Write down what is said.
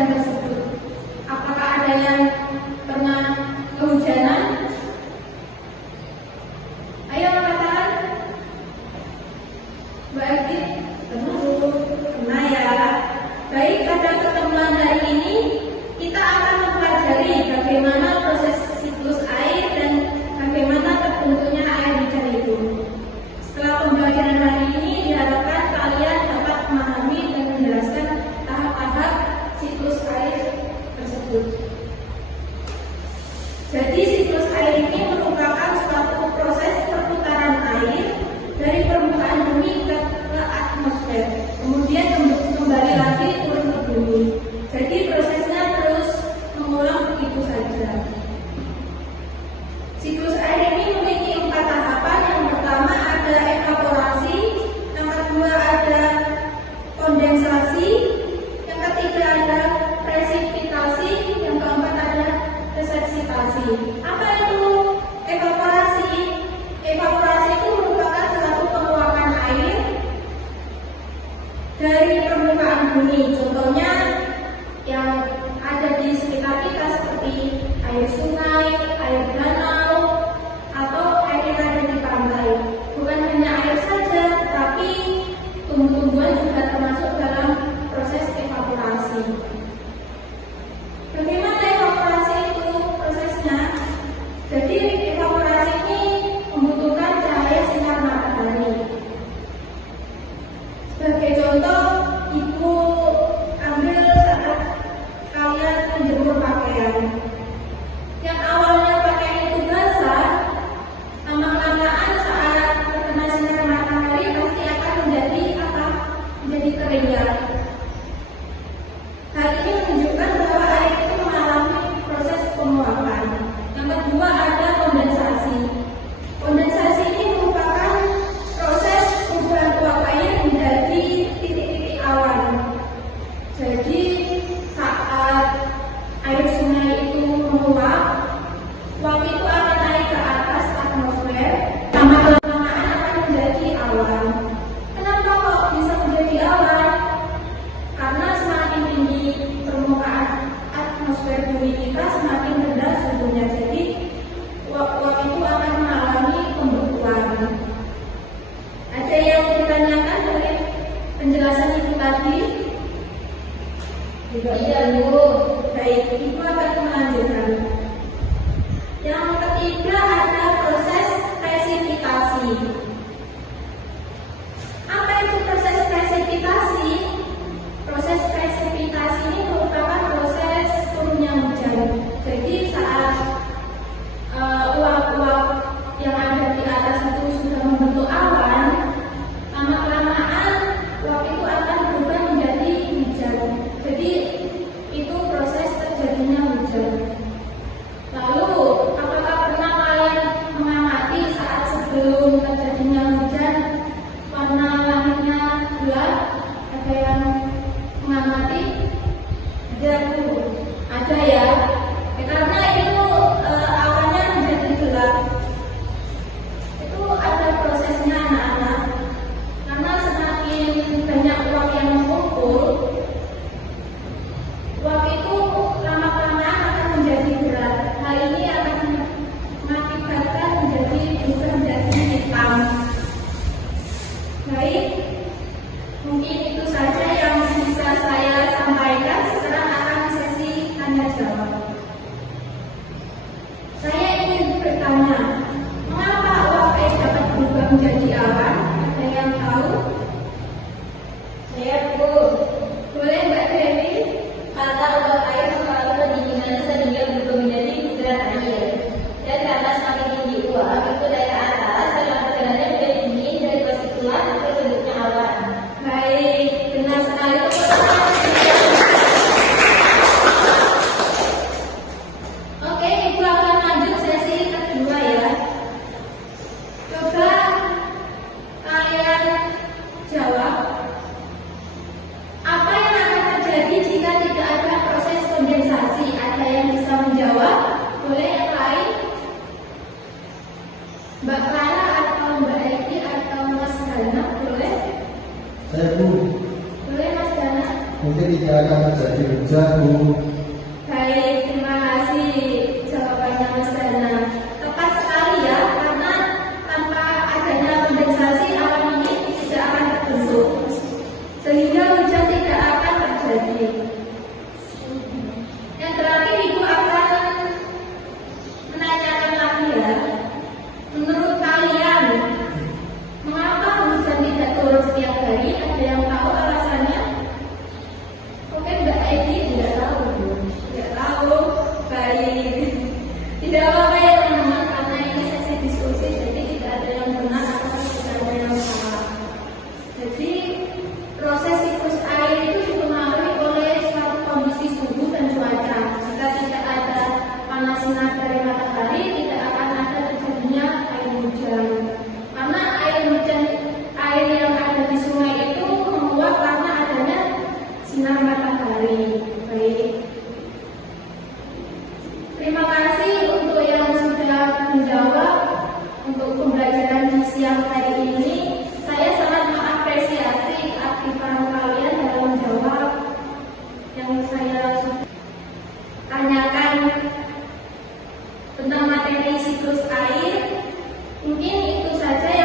hujan tersebut. Apakah ada yang pernah kehujanan? Ayo katakan. Mbak Egi, pernah ya. Baik, pada pertemuan hari ini kita akan mempelajari bagaimana proses siklus air dan bagaimana terbentuknya air hujan itu. Setelah pembelajaran hari ini diharapkan kalian dapat memahami dan menjelaskan tahap-tahap siklus air tersebut. Jadi siklus air ini merupakan suatu proses perputaran air dari permukaan bumi ke atmosfer, kemudian kembali lagi turun ke bumi. Jadi prosesnya terus mengulang begitu saja. Siklus air ini memiliki 4 tahapan. Yang pertama ada evaporasi, yang kedua ada kondensasi, yang ketiga ada presipitasi, yang keempat ada resusitasi. Apa itu evaporasi? Evaporasi itu merupakan suatu penguapan air dari permukaan bumi. Contohnya yang ada di sekitar kita seperti air sungai, air danau, atau air yang ada di pantai. Bukan hanya air saja, tapi tumbuh-tumbuhan juga termasuk dalam proses evaporasi. Bagaimana evaporasi itu prosesnya? Jadi evaporasi ini membutuhkan cahaya sinar matahari. Sebagai contoh, ibu ambil saat kalian menjemur pakaian. Yang awalnya pakaian itu basah, lama-lamaan saat terkena sinar matahari pasti akan menjadi apa? Menjadi kering ya. Hal ini menunjukkan bahwa air itu mengalami proses penguapan. Yang kedua ada kondensasi. Kondensasi ini merupakan proses perubahan uap air menjadi titik-titik awan. Jadi saat air sungai itu menguap, uap itu akan naik ke atas atmosfer, lama-kelamaan akan menjadi awan. Kenapa kok bisa menjadi awan? Karena semakin tinggi permukaan atmosfer bumi kita, semakin rendah suhunya. Jadi uap-uap itu akan mengalami pembekuan. Ada yang ditanyakan dari penjelasan itu tadi? Iya, Bu. Baik, Ibu akan melanjutkan. Yang ketiga ada proses presipitasi. Apa itu proses presipitasi? Proses presipitasi ini merupakan proses turunnya hujan. Jadi saat uap-uap yang ada di atas itu sudah membentuk awan, lama-kelamaan uap itu akan berubah menjadi hujan. Jadi itu proses terjadinya hujan. Lalu, apakah pernah kalian mengamati saat sebelum terjadinya hujan warna langitnya gelap? Ada yang mengamati? Ada ya. Karena itu awannya menjadi gelap. Itu ada prosesnya anak-anak. Karena semakin banyak uap yang mengumpul, uap itu lama-kelamaan akan menjadi berat. Hal ini akan mengakibatkan berubah menjadi hitam. Baik, mungkin itu saja yang bisa saya sampaikan. Sekarang akan sesi tanya jawab. Saya ingin bertanya, mengapa uap air dapat berubah menjadi awan? Ada yang tahu? Saya, Bu. Boleh Mbak Dewi? Karena uap air mengalami pendinginan sehingga berubah menjadi butiran air. Dan karena semakin tinggi uap itu dari atas, dalam teganannya menjadi dingin dari konstituen terbentuknya awan. Baik, benar sekali. Oke, Ibu akan lanjut sesi kedua ya. Coba kalian jawab. Apa yang akan terjadi jika tidak ada proses kondensasi? Ada yang bisa menjawab? Boleh yang lain? Mbak Clara atau Mbak Eki atau Mas Dana? Boleh? Saya, Bu. Boleh Mas Dana? Mungkin tidak akan terjadi hujan, Bu. Baik, terima kasih jawabannya Mas Dana. Tepat sekali ya, karena tanpa adanya kondensasi awan ini tidak akan terbentuk, sehingga hujan tidak akan terjadi. Yang terakhir Ibu akan menanyakan lagi ya, menurut kalian mengapa hujan tidak turun setiap hari? Ada yang tahu alasannya? Mungkin Mbak Edi tidak tahu, Bu. Tidak tahu. Baik. Tidak apa-apa ya teman-teman, karena ini sesi diskusi, jadi tidak ada yang benar atau tidak ada yang salah. Jadi proses siklus air itu dipengaruhi oleh suatu kondisi suhu dan cuaca. Jika tidak ada panas sinar dari matahari, tidak akan ada terjadinya air hujan. Karena air hujan, air yang ada di sungai itu menguap karena adanya sinar matahari. Baik. Terima kasih untuk yang sudah menjawab untuk pembelajaran di siang hari ini. Saya sangat mengapresiasi keaktifan kalian dalam menjawab yang saya tanyakan tentang materi siklus air. Mungkin itu saja